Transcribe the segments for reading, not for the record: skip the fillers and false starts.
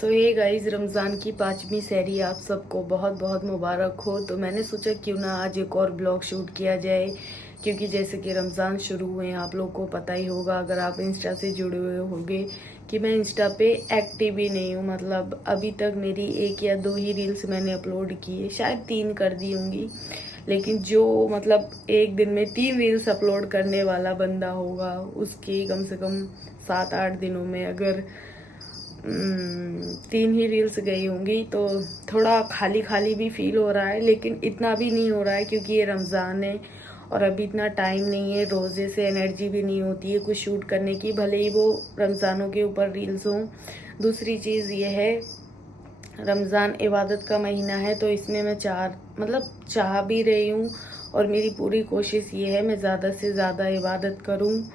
तो ये गाइस, रमज़ान की 5वीं सहरी आप सबको बहुत बहुत मुबारक हो। तो मैंने सोचा क्यों ना आज एक और ब्लॉग शूट किया जाए, क्योंकि जैसे कि रमज़ान शुरू हुए हैं, आप लोग को पता ही होगा अगर आप इंस्टा से जुड़े हुए होंगे कि मैं इंस्टा पे एक्टिव ही नहीं हूँ। मतलब अभी तक मेरी 1 या 2 ही रील्स मैंने अपलोड की है, शायद 3 कर दी होंगी। लेकिन जो मतलब एक दिन में 3 रील्स अपलोड करने वाला बंदा होगा, उसकी कम से कम 7-8 दिनों में अगर 3 ही रील्स गई होंगी तो थोड़ा खाली खाली भी फील हो रहा है। लेकिन इतना भी नहीं हो रहा है क्योंकि ये रमज़ान है और अभी इतना टाइम नहीं है, रोज़े से एनर्जी भी नहीं होती है कुछ शूट करने की, भले ही वो रमज़ानों के ऊपर रील्स हों। दूसरी चीज़ ये है, रमज़ान इबादत का महीना है तो इसमें मैं चाह भी रही हूँ और मेरी पूरी कोशिश ये है मैं ज़्यादा से ज़्यादा इबादत करूँ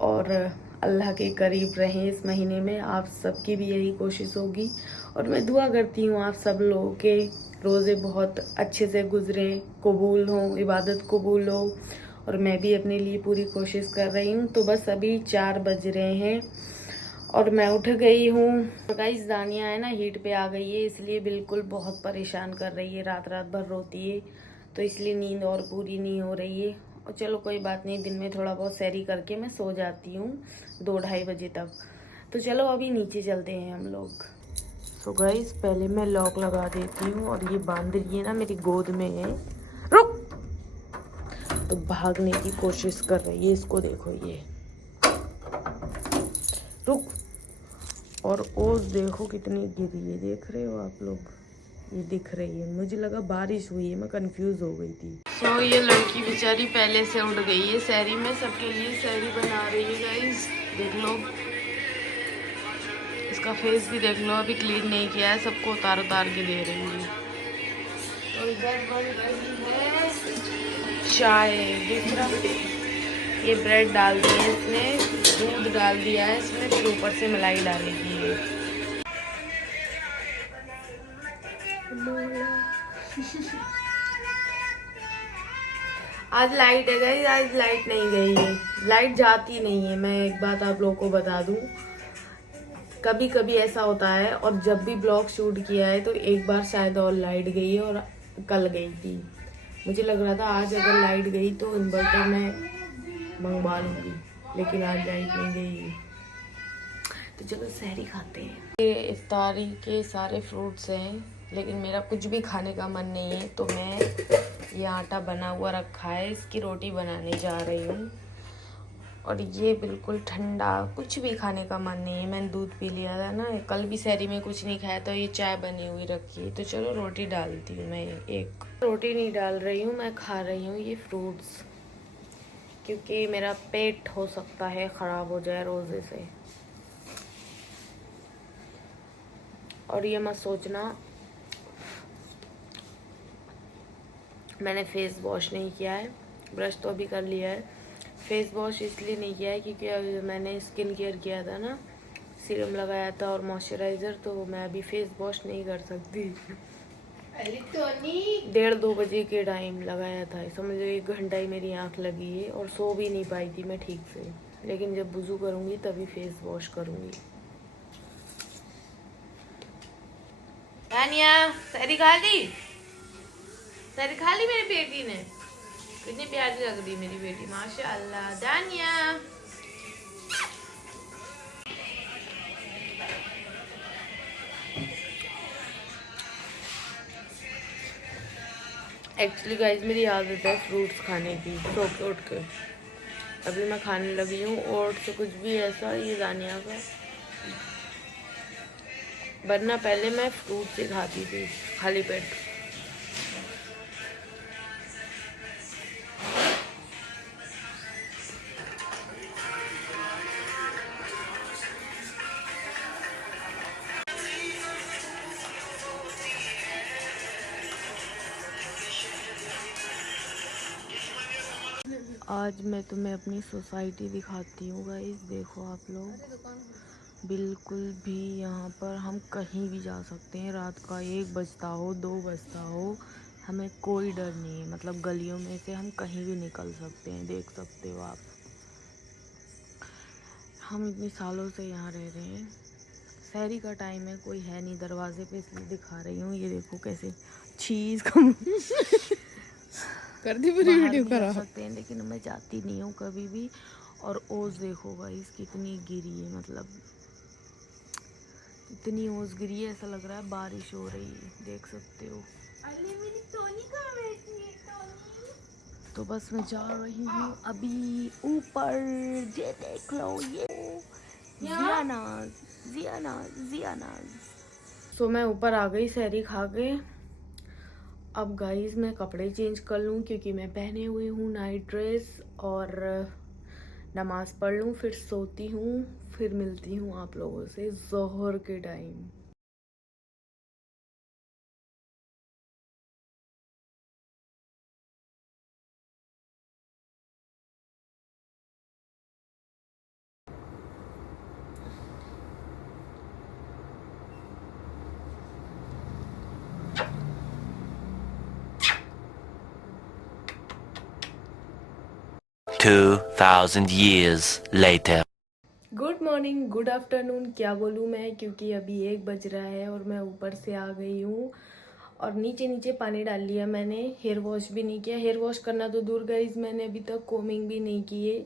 और अल्लाह के करीब रहें इस महीने में। आप सबकी भी यही कोशिश होगी और मैं दुआ करती हूँ आप सब लोगों के रोज़े बहुत अच्छे से गुजरें, कबूल हों, इबादत कबूल हो। और मैं भी अपने लिए पूरी कोशिश कर रही हूँ। तो बस अभी 4 बज रहे हैं और मैं उठ गई हूँ। तो गाइस, दानिया है ना हीट पे आ गई है, इसलिए बिल्कुल बहुत परेशान कर रही है, रात रात भर रोती है, तो इसलिए नींद और पूरी नहीं हो रही है। और चलो कोई बात नहीं, दिन में थोड़ा बहुत सैरी करके मैं सो जाती हूँ 2-2:30 बजे तक। तो चलो अभी नीचे चलते हैं हम लोग। तो गाइस, पहले मैं लॉक लगा देती हूँ और ये बांदरी है ना मेरी गोद में है, रुक, तो भागने की कोशिश कर रही है। इसको देखो, ये रुक, और ओस देखो कितनी गिरी है, देख रहे हो आप लोग, ये दिख रही है। मुझे लगा बारिश हुई है, मैं कंफ्यूज हो गई थी। तो ये लड़की बेचारी पहले से उठ गई है सहरी में, सबके लिए सहरी बना रही है गाइस, देख लो। इसका फेस भी देख लो, अभी क्लीन नहीं किया है, सबको उतार उतार के दे रही है। तो इधर बन रही है चाय, दूसरा ये ब्रेड डाल दी है इसमें, दूध डाल दिया है इसमें, फिर ऊपर से मलाई डालेगी ये। आज लाइट है गाइस, आज लाइट नहीं गई है, लाइट जाती नहीं है। मैं एक बात आप लोगों को बता दूं, कभी कभी ऐसा होता है, और जब भी ब्लॉग शूट किया है तो एक बार शायद और लाइट गई है और कल गई थी। मुझे लग रहा था आज अगर लाइट गई तो इन्वर्टर में मंगवा लूंगी, लेकिन आज लाइट नहीं गई। तो चलो सहरी खाते हैं। ये इफ्तारी के सारे फ्रूट्स हैं, लेकिन मेरा कुछ भी खाने का मन नहीं है, तो मैं ये आटा बना हुआ रखा है, इसकी रोटी बनाने जा रही हूँ। और ये बिल्कुल ठंडा, कुछ भी खाने का मन नहीं है। मैंने दूध पी लिया था ना, कल भी सहरी में कुछ नहीं खाया, तो ये चाय बनी हुई रखी है। तो चलो रोटी डालती हूँ मैं, एक रोटी नहीं डाल रही हूँ, मैं खा रही हूँ ये फ्रूट्स, क्योंकि मेरा पेट हो सकता है ख़राब हो जाए रोज़े से। और ये मत सोचना मैंने फेस वॉश नहीं किया है, ब्रश तो अभी कर लिया है। फेस वॉश इसलिए नहीं किया है क्योंकि अभी मैंने स्किन केयर किया था ना, सीरम लगाया था और मॉइस्चराइज़र, तो मैं अभी फेस वॉश नहीं कर सकती। 1:30-2 बजे के टाइम लगाया था, समझ लो 1 घंटा ही मेरी आँख लगी है और सो भी नहीं पाई थी मैं ठीक से। लेकिन जब वुज़ू करूँगी तभी फेस वॉश करूँगी। तानिया, सहरी खा ली? सहरी खा ली मेरी बेटी ने? कितनी प्यारी लग रही मेरी बेटी, माशाअल्लाह। दानिया, एक्चुअली गाइस मेरी आदत है फ्रूट्स खाने की, सो के उठ के अभी मैं खाने लगी हूँ। और तो कुछ भी ऐसा, ये दानिया का, वरना पहले मैं फ्रूट्स ही खाती थी खाली पेट। आज मैं तुम्हें अपनी सोसाइटी दिखाती हूँ गाइस, देखो आप लोग, बिल्कुल भी यहाँ पर हम कहीं भी जा सकते हैं, रात का 1 बजता हो 2 बजता हो, हमें कोई डर नहीं है। मतलब गलियों में से हम कहीं भी निकल सकते हैं, देख सकते हो आप। हम इतने सालों से यहाँ रह रहे हैं, सहरी का टाइम है, कोई है नहीं दरवाजे पे, इसलिए दिखा रही हूँ। ये देखो कैसे चीज कम कर दी पूरी वीडियो खराब। सकते हैं, लेकिन मैं जाती नहीं हूँ कभी भी। और ओस देखो गाइस कितनी गिरी है, मतलब इतनी ओस गिरी है, ऐसा लग रहा है बारिश हो रही है, देख सकते हो। तो बस मैं जा रही हूँ अभी ऊपर, ये देख लो, ये जियानाज जियानाज जियानाज। सो मैं ऊपर आ गई सहरी खा के। अब गाइस मैं कपड़े चेंज कर लूँ, क्योंकि मैं पहने हुई हूँ नाइट ड्रेस, और नमाज पढ़ लूँ, फिर सोती हूँ। फिर मिलती हूँ आप लोगों से ज़ोहर के time. Two 2,000 years later. Good morning, good afternoon, क्या बोलूँ मैं, क्योंकि अभी 1 बज रहा है और मैं ऊपर से आ गई हूँ। और नीचे नीचे पानी डाल लिया मैंने, हेयर वॉश भी नहीं किया। हेयर वॉश करना तो दूर गाइस, मैंने अभी तक कोमिंग भी नहीं की है,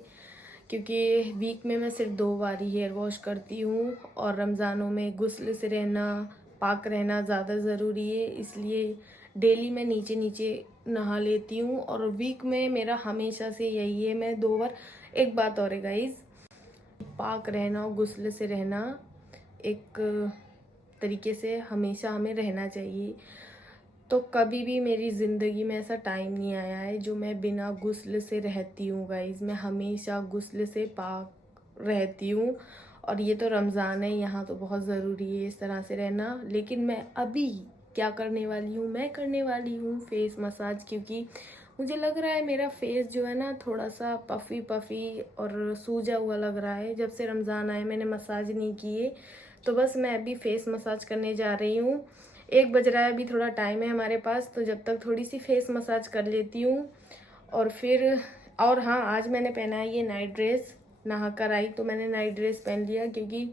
क्योंकि वीक में मैं सिर्फ 2 बार ही हेयर वॉश करती हूँ। और रमज़ानों में गुस्ल से रहना, पाक रहना ज़्यादा ज़रूरी है, इसलिए डेली मैं नीचे नीचे नहा लेती हूँ। और वीक में मेरा हमेशा से यही है, मैं 2 बार। एक बात और है गाइस, पाक रहना और गुस्ल से रहना एक तरीके से हमेशा हमें रहना चाहिए। तो कभी भी मेरी ज़िंदगी में ऐसा टाइम नहीं आया है जो मैं बिना गुस्ल से रहती हूँ गाइज़। मैं हमेशा गुस्ल से पाक रहती हूँ। और ये तो रमज़ान है, यहाँ तो बहुत ज़रूरी है इस तरह से रहना। लेकिन मैं अभी क्या करने वाली हूँ, मैं करने वाली हूँ फेस मसाज, क्योंकि मुझे लग रहा है मेरा फेस जो है ना थोड़ा सा पफ़ी पफ़ी और सूजा हुआ लग रहा है। जब से रमज़ान आए मैंने मसाज नहीं किए, तो बस मैं अभी फेस मसाज करने जा रही हूँ। 1 बज रहा है, अभी थोड़ा टाइम है हमारे पास, तो जब तक थोड़ी सी फेस मसाज कर लेती हूँ। और फिर और हाँ, आज मैंने पहना है ये नाइट ड्रेस। नहा कर आई तो मैंने नाइट ड्रेस पहन लिया, क्योंकि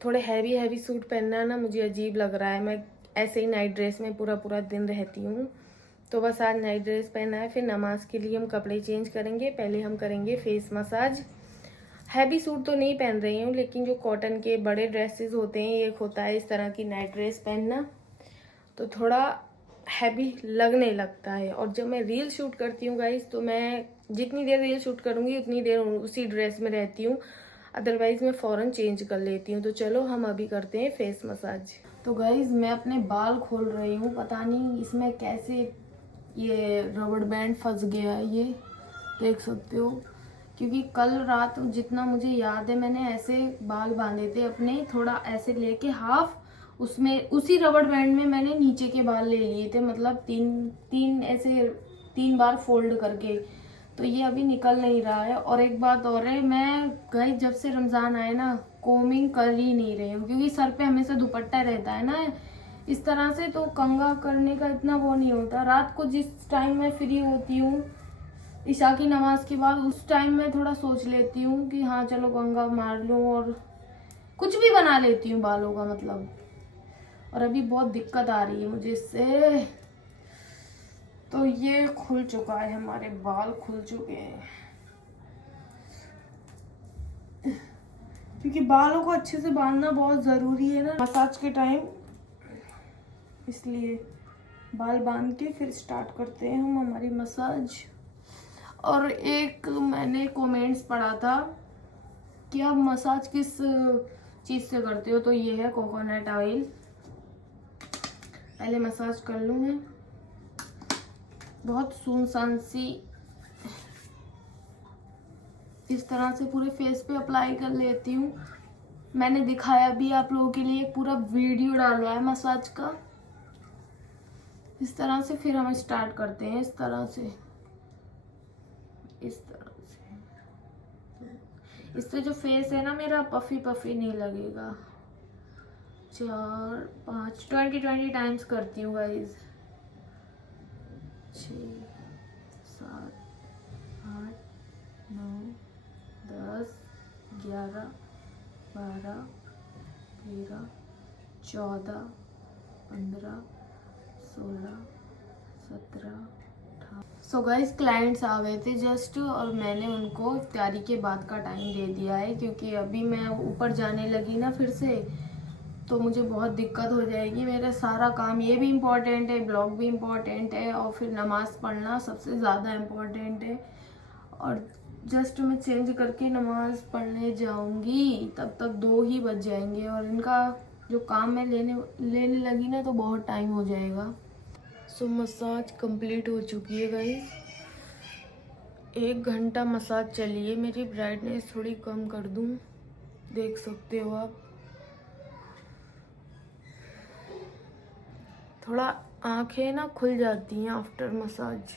थोड़े हैवी हैवी सूट पहनना ना मुझे अजीब लग रहा है। मैं ऐसे ही नाइट ड्रेस में पूरा पूरा दिन रहती हूँ, तो बस आज नाइट ड्रेस पहना है। फिर नमाज के लिए हम कपड़े चेंज करेंगे, पहले हम करेंगे फेस मसाज। हैवी सूट तो नहीं पहन रही हूँ, लेकिन जो कॉटन के बड़े ड्रेसेस होते हैं, एक होता है इस तरह की नाइट ड्रेस पहनना, तो थोड़ा हैवी लगने लगता है। और जब मैं रील शूट करती हूँ गाइस, तो मैं जितनी देर रील शूट करूँगी उतनी देर उसी ड्रेस में रहती हूँ, अदरवाइज मैं फ़ौरन चेंज कर लेती हूँ। तो चलो हम अभी करते हैं फेस मसाज। तो गाइस मैं अपने बाल खोल रही हूँ, पता नहीं इसमें कैसे ये रबड़ बैंड फंस गया है, ये देख सकते हो। क्योंकि कल रात जितना मुझे याद है, मैंने ऐसे बाल बांधे थे अपने, थोड़ा ऐसे लेके हाफ, उसमें उसी रबड़ बैंड में मैंने नीचे के बाल ले लिए थे, मतलब तीन तीन ऐसे 3 बार फोल्ड करके। तो ये अभी निकल नहीं रहा है। और एक बात और है, मैं गाइस जब से रमज़ान आए ना कोमिंग कर ही नहीं रही हूँ, क्योंकि सर पे हमेशा दुपट्टा रहता है ना इस तरह से, तो कंघा करने का इतना वो नहीं होता। रात को जिस टाइम मैं फ्री होती हूँ ईशा की नमाज के बाद, उस टाइम मैं थोड़ा सोच लेती हूँ कि हाँ चलो कंघा मार लूँ और कुछ भी बना लेती हूँ बालों का, मतलब। और अभी बहुत दिक्कत आ रही है मुझे इससे। तो ये खुल चुका है, हमारे बाल खुल चुके हैं, क्योंकि बालों को अच्छे से बांधना बहुत ज़रूरी है ना मसाज के टाइम, इसलिए बाल बांध के फिर स्टार्ट करते हैं हम हमारी मसाज। और एक मैंने कमेंट्स पढ़ा था कि आप मसाज किस चीज़ से करते हो, तो ये है कोकोनट ऑयल। पहले मसाज कर लूँ मैं, बहुत सुनसान सी इस तरह से पूरे फेस पे अप्लाई कर लेती हूँ। मैंने दिखाया भी आप लोगों के लिए, पूरा वीडियो डाला है मसाज का। इस तरह से फिर हम स्टार्ट करते हैं, इस तरह से, इस तरह से। इससे जो फेस है ना मेरा पफी पफी नहीं लगेगा। 4 5 20 टाइम्स करती हूँ गाइज। 6 7 8 9 10 11 12 13, 14, 15, 16, 17, 18। सो गाइस क्लाइंट्स आ गए थे जस्ट, और मैंने उनको इफ्तारी के बाद का टाइम दे दिया है, क्योंकि अभी मैं ऊपर जाने लगी ना फिर से, तो मुझे बहुत दिक्कत हो जाएगी। मेरा सारा काम ये भी इम्पोर्टेंट है, ब्लॉग भी इम्पोर्टेंट है, और फिर नमाज़ पढ़ना सबसे ज़्यादा इम्पोर्टेंट है। और जस्ट मैं चेंज करके नमाज़ पढ़ने जाऊंगी तब तक 2 ही बज जाएंगे, और इनका जो काम मैं लेने लगी ना तो बहुत टाइम हो जाएगा। सो मसाज कंप्लीट हो चुकी है गाइस। 1 घंटा मसाज चली है। मेरी ब्राइटनेस थोड़ी कम कर दूं, देख सकते हो आप। थोड़ा आंखें ना खुल जाती हैं आफ्टर मसाज।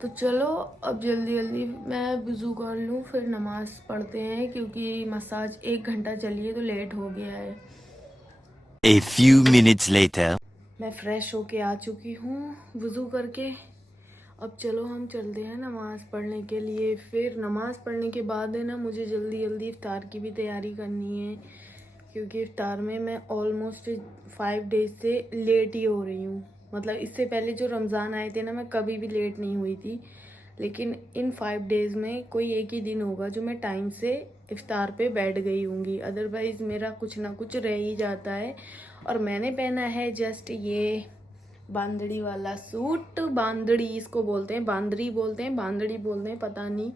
तो चलो अब जल्दी जल्दी मैं वुज़ू कर लूँ, फिर नमाज पढ़ते हैं, क्योंकि मसाज 1 घंटा चली है तो लेट हो गया है। A few minutes later. मैं फ्रेश होके आ चुकी हूँ वुज़ू करके। अब चलो हम चलते हैं नमाज़ पढ़ने के लिए। फिर नमाज़ पढ़ने के बाद है ना, मुझे जल्दी जल्दी इफ्तार की भी तैयारी करनी है, क्योंकि इफ्तार में मैं ऑलमोस्ट 5 डेज से लेट ही हो रही हूँ। मतलब इससे पहले जो रमज़ान आए थे ना, मैं कभी भी लेट नहीं हुई थी, लेकिन इन 5 डेज़ में कोई एक ही दिन होगा जो मैं टाइम से इफ्तार पे बैठ गई होंगी, अदरवाइज़ मेरा कुछ ना कुछ रह ही जाता है। और मैंने पहना है जस्ट ये बांदड़ी वाला सूट। बांदड़ी इसको बोलते हैं, बांदरी बोलते हैं, बांदड़ी बोलते हैं, पता नहीं।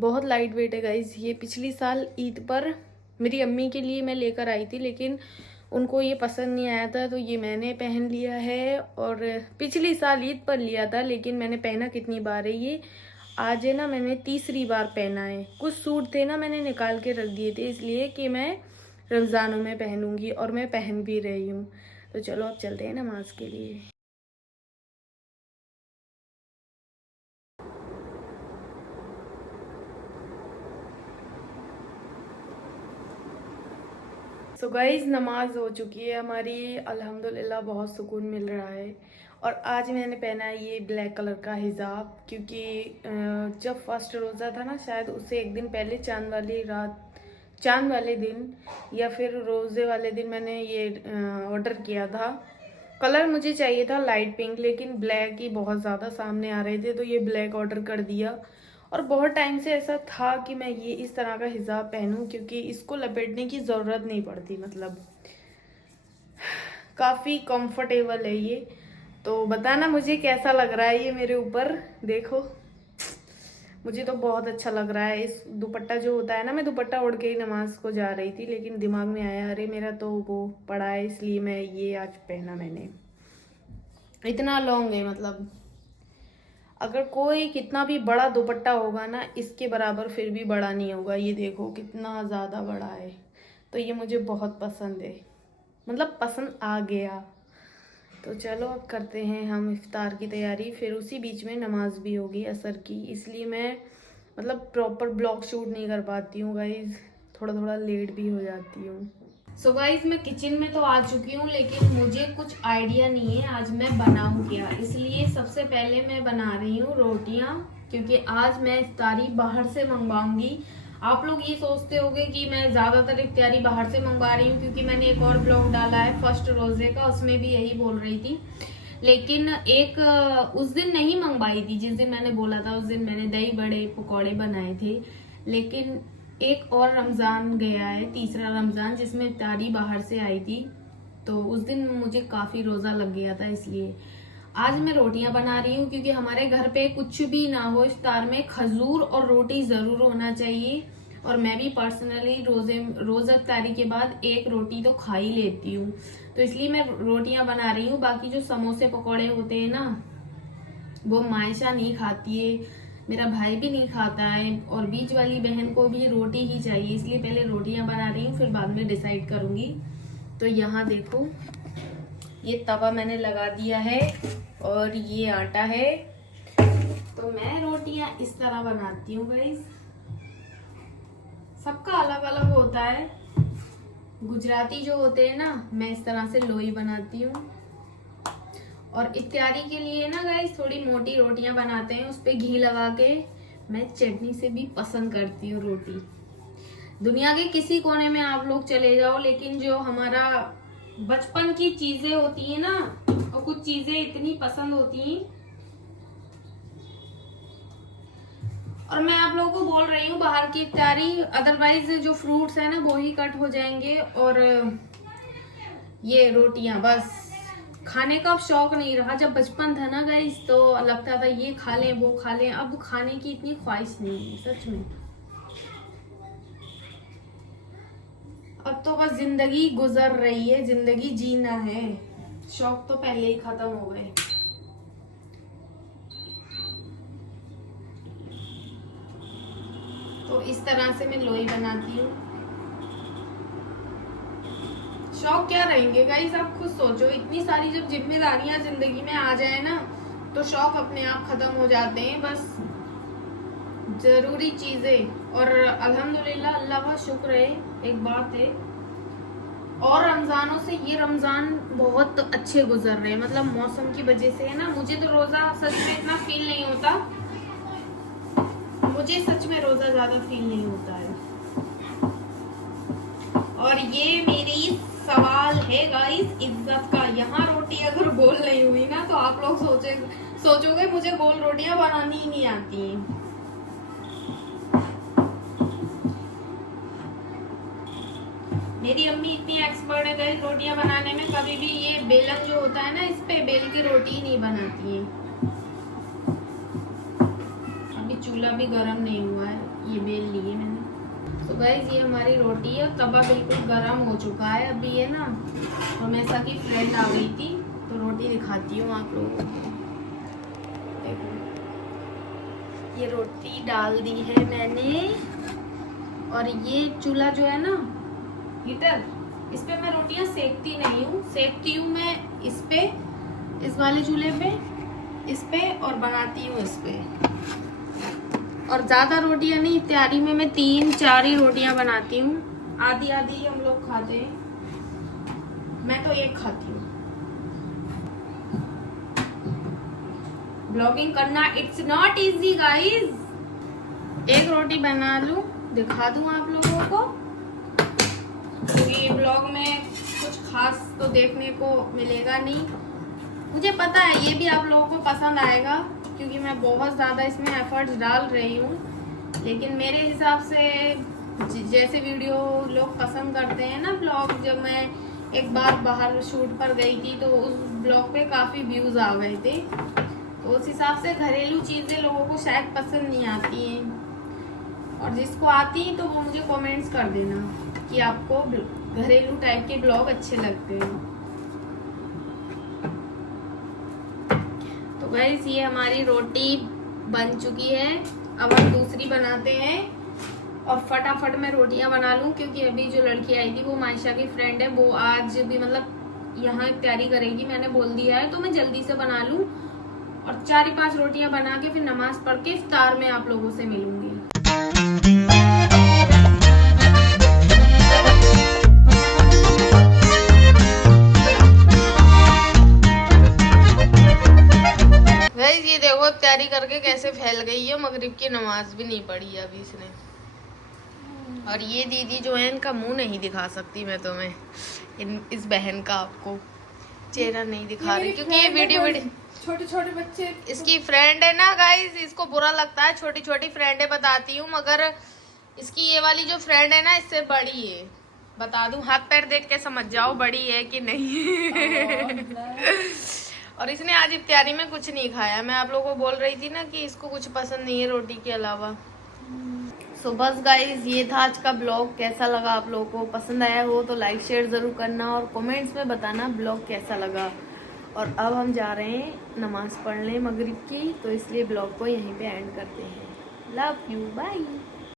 बहुत लाइट वेट है गाइज। ये पिछली साल ईद पर मेरी अम्मी के लिए मैं लेकर आई थी, लेकिन उनको ये पसंद नहीं आया था, तो ये मैंने पहन लिया है। और पिछली साल ईद पर लिया था, लेकिन मैंने पहना कितनी बार है ये, आज है ना मैंने तीसरी बार पहना है। कुछ सूट थे ना मैंने निकाल के रख दिए थे, इसलिए कि मैं रमज़ानों में पहनूंगी, और मैं पहन भी रही हूँ। तो चलो अब चलते हैं नमाज के लिए। सो गाइज नमाज हो चुकी है हमारी, अल्हम्दुलिल्लाह बहुत सुकून मिल रहा है। और आज मैंने पहना है ये ब्लैक कलर का हिजाब, क्योंकि जब फर्स्ट रोज़ा था ना, शायद उससे 1 दिन पहले चांद वाले दिन या फिर रोज़े वाले दिन मैंने ये ऑर्डर किया था। कलर मुझे चाहिए था लाइट पिंक, लेकिन ब्लैक ही बहुत ज़्यादा सामने आ रहे थे, तो ये ब्लैक ऑर्डर कर दिया। और बहुत टाइम से ऐसा था कि मैं ये इस तरह का हिजाब पहनूं, क्योंकि इसको लपेटने की ज़रूरत नहीं पड़ती, मतलब काफ़ी कंफर्टेबल है ये। तो बताना मुझे कैसा लग रहा है ये मेरे ऊपर। देखो मुझे तो बहुत अच्छा लग रहा है। इस दुपट्टा जो होता है ना, मैं दुपट्टा ओढ़ के ही नमाज को जा रही थी, लेकिन दिमाग में आया अरे मेरा तो वो पड़ा है, इसलिए मैं ये आज पहना। मैंने इतना लॉन्ग है, मतलब अगर कोई कितना भी बड़ा दुपट्टा होगा ना, इसके बराबर फिर भी बड़ा नहीं होगा। ये देखो कितना ज़्यादा बड़ा है। तो ये मुझे बहुत पसंद है, मतलब पसंद आ गया। तो चलो अब करते हैं हम इफ्तार की तैयारी, फिर उसी बीच में नमाज भी होगी असर की, इसलिए मैं मतलब प्रॉपर ब्लॉग शूट नहीं कर पाती हूँ गाइज, थोड़ा थोड़ा लेट भी हो जाती हूँ। सो गाइज मैं किचन में तो आ चुकी हूँ, लेकिन मुझे कुछ आइडिया नहीं है आज मैं बनाऊँ क्या। इसलिए सबसे पहले मैं बना रही हूँ रोटियाँ, क्योंकि आज मैं इफ्तारी बाहर से मंगवाऊंगी। आप लोग ये सोचते होंगे कि मैं ज्यादातर इफ्तारी बाहर से मंगवा रही हूँ, क्योंकि मैंने एक और ब्लॉग डाला है फर्स्ट रोजे का, उसमें भी यही बोल रही थी। लेकिन एक उस दिन नहीं मंगवाई थी, जिस दिन मैंने बोला था उस दिन मैंने दही बड़े पकौड़े बनाए थे। लेकिन एक और रमजान गया है, तीसरा रमजान, जिसमें इफ्तारी बाहर से आई थी, तो उस दिन मुझे काफी रोजा लग गया था। इसलिए आज मैं रोटियां बना रही हूँ, क्योंकि हमारे घर पे कुछ भी ना हो, इफ्तार में खजूर और रोटी जरूर होना चाहिए। और मैं भी पर्सनली रोजा इफ्तारी के बाद 1 रोटी तो खा ही लेती हूँ, तो इसलिए मैं रोटियां बना रही हूँ। बाकी जो समोसे पकौड़े होते हैं ना, वो मायशा नहीं खाती है, मेरा भाई भी नहीं खाता है, और बीच वाली बहन को भी रोटी ही चाहिए, इसलिए पहले रोटियां बना रही हूँ, फिर बाद में डिसाइड करूंगी। तो यहाँ देखो ये तवा मैंने लगा दिया है, और ये आटा है। तो मैं रोटियां इस तरह बनाती हूँ गाइस, सबका अलग अलग होता है। गुजराती जो होते हैं ना, मैं इस तरह से लोई बनाती हूँ। और इफ्तारी के लिए ना गाइस थोड़ी मोटी रोटियां बनाते हैं, उस पे घी लगा के। मैं चटनी से भी पसंद करती हूँ रोटी। दुनिया के किसी कोने में आप लोग चले जाओ, लेकिन जो हमारा बचपन की चीजें होती है ना, और कुछ चीजें इतनी पसंद होती हैं। और मैं आप लोगों को बोल रही हूँ बाहर की इफ्तारी, अदरवाइज जो फ्रूट्स है ना वो ही कट हो जाएंगे। और ये रोटियां बस खाने का शौक नहीं रहा। जब बचपन था ना गाइस तो लगता था ये खा लें वो खा लें, अब खाने की इतनी ख्वाहिश नहीं है सच में। अब तो बस जिंदगी गुजर रही है, जिंदगी जीना है, शौक तो पहले ही खत्म हो गए। तो इस तरह से मैं लोई बनाती हूँ। शौक क्या रहेंगे गाइस, आप खुद सोचो। इतनी सारी जब जिम्मेदारियां जिंदगी में आ जाए ना तो शौक अपने आप खत्म हो जाते हैं। बस जरूरी चीजें। और अल्हम्दुलिल्लाह, अल्लाह का शुक्र है, एक बात है, और रमजानों से ये रमजान बहुत अच्छे गुजर रहे हैं। मतलब मौसम की वजह से है ना, मुझे तो रोजा सच में इतना फील नहीं होता, मुझे सच में रोजा ज्यादा फील नहीं होता है। और ये मेरी सवाल है गाइस इज्जत का, यहाँ रोटी अगर गोल नहीं हुई ना तो आप लोग सोचोगे मुझे गोल रोटियां बनानी ही नहीं आती हैं। मेरी अम्मी इतनी एक्सपर्ट है गाइस रोटियां बनाने में, कभी भी ये बेलन जो होता है ना इस पे बेल की रोटी ही नहीं बनाती है। अभी चूल्हा भी गर्म नहीं हुआ है, ये बेल लिए मैंने। तो गाइस ये हमारी रोटी है, तवा बिल्कुल गर्म हो चुका है अभी है ना। और मैसा की फ्रेंड आ गई थी तो रोटी दिखाती हूँ आप लोगों को। देखो ये रोटी डाल दी है मैंने, और ये चूल्हा जो है ना हीटर, इस पे मैं रोटियां सेकती नहीं हूँ, सेकती हूँ मैं इस पे, इस वाले चूल्हे पे, इस पे, और बनाती हूँ इस पे। और ज्यादा रोटियां नहीं, तैयारी में मैं 3-4 ही रोटियां बनाती हूँ, आधी आधी हम लोग खाते हैं, मैं तो एक खाती हूँ। ब्लॉगिंग करना इट्स नॉट इजी गाइस। एक रोटी बना लूं, दिखा दूं आप लोगों को, क्योंकि ब्लॉग में कुछ खास तो देखने को मिलेगा नहीं। मुझे पता है ये भी आप लोगों को पसंद आएगा, क्योंकि मैं बहुत ज़्यादा इसमें एफर्ट्स डाल रही हूँ। लेकिन मेरे हिसाब से जैसे वीडियो लोग पसंद करते हैं ना ब्लॉग, जब मैं एक बार बाहर शूट पर गई थी तो उस ब्लॉग पे काफ़ी व्यूज़ आ गए थे, तो उस हिसाब से घरेलू चीज़ें लोगों को शायद पसंद नहीं आती हैं। और जिसको आती हैं तो वो मुझे कमेंट्स कर देना कि आपको घरेलू टाइप के ब्लॉग अच्छे लगते हैं। तो गाइस ये हमारी रोटी बन चुकी है, अब हम दूसरी बनाते हैं। और फटाफट मैं रोटियां बना लूं, क्योंकि अभी जो लड़की आई थी वो मायशा की फ्रेंड है, वो आज भी मतलब यहाँ तैयारी करेगी, मैंने बोल दिया है, तो मैं जल्दी से बना लूं और 4-5 रोटियां बना के फिर नमाज पढ़ के इफ्तार में आप लोगों से मिलूंगी। ये देखो अब तैयारी करके कैसे फैल गई है, मगरिब की नमाज भी नहीं पढ़ी अभी इसने। और ये दीदी जो है इनका मुंह नहीं दिखा सकती मैं तुम्हें, इस बहन का आपको चेहरा नहीं दिखा रही, क्योंकि ये वीडियो छोटे छोटे बच्चे इसकी फ्रेंड है ना गाइस, इसको बुरा लगता है छोटी छोटी फ्रेंडें बताती हूँ, मगर इसकी ये वाली जो फ्रेंड है ना इससे बड़ी है। बता दूं, हाथ पैर देख के समझ जाओ बड़ी है कि नहीं। और इसने आज इफ्तारी में कुछ नहीं खाया। मैं आप लोगों को बोल रही थी ना कि इसको कुछ पसंद नहीं है रोटी के अलावा। सो बस गाइज ये था आज का ब्लॉग। कैसा लगा आप लोगों को, पसंद आया हो तो लाइक शेयर जरूर करना और कमेंट्स में बताना ब्लॉग कैसा लगा। और अब हम जा रहे हैं नमाज पढ़ने मगरिब की, तो इसलिए ब्लॉग को यहीं पे एंड करते हैं। Love you, bye.